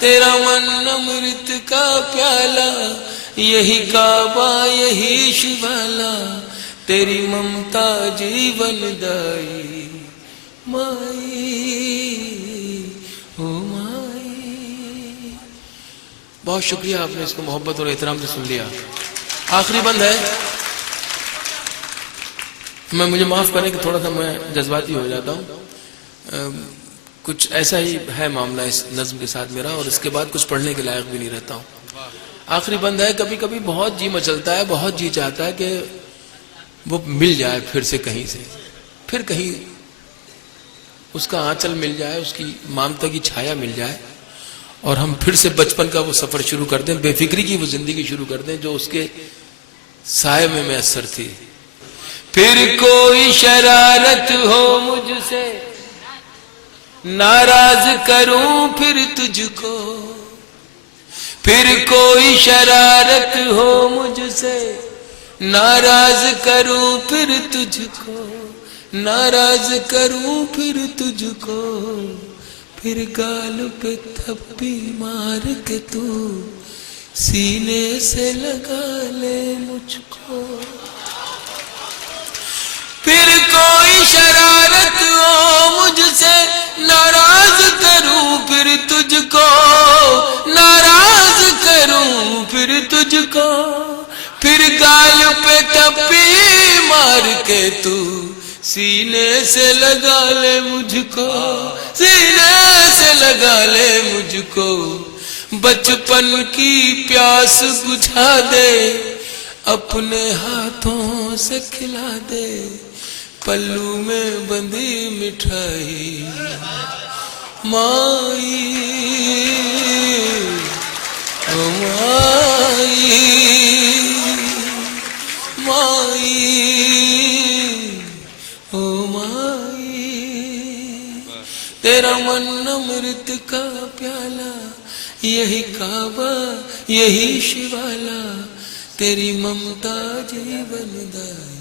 تیرا من امرت کا پیالہ، یہی کعبہ یہی شوالا، تیری ممتا جیون دائی مائی او مائی۔ بہت شکریہ، آپ نے اس کو محبت اور احترام سے سن لیا۔ آخری بند ہے، مجھے معاف کریں کہ تھوڑا سا میں جذباتی ہو جاتا ہوں، کچھ ایسا ہی ہے معاملہ اس نظم کے ساتھ میرا، اور اس کے بعد کچھ پڑھنے کے لائق بھی نہیں رہتا ہوں۔ آخری بند ہے، کبھی کبھی بہت جی مچلتا ہے، بہت جی چاہتا ہے کہ وہ مل جائے پھر سے کہیں سے، پھر کہیں اس کا آنچل مل جائے، اس کی ممتا کی چھایا مل جائے، اور ہم پھر سے بچپن کا وہ سفر شروع کر دیں، بے فکری کی وہ زندگی شروع کر دیں جو اس کے سائے میں میسر تھی۔ پھر کوئی شرارت ہو مجھ سے، ناراض کروں پھر تجھ کو، پھر کوئی شرارت ہو مجھ سے، ناراض کروں پھر تجھ کو، ناراض کروں پھر تجھ کو، پھر گال پہ تھپی مار کے تو سینے سے لگا لے مجھ کو۔ پھر کوئی شرارت ہو مجھ سے، ناراض کروں پھر تجھ کو، ناراض کروں پھر تجھ کو، پھر گال پہ تھپی مار کے تو سینے سے لگا لے مجھ کو، سینے سے لگا لے مجھ کو، بچپن کی پیاس بجھا دے، اپنے ہاتھوں سے کھلا دے، پلو میں بندھی مٹھائی مائی او مائی مائی او مائی۔ تیرا من امرت کا پیالہ، یہی کعبہ یہی شوالا، تیری ممتا جیون دائی۔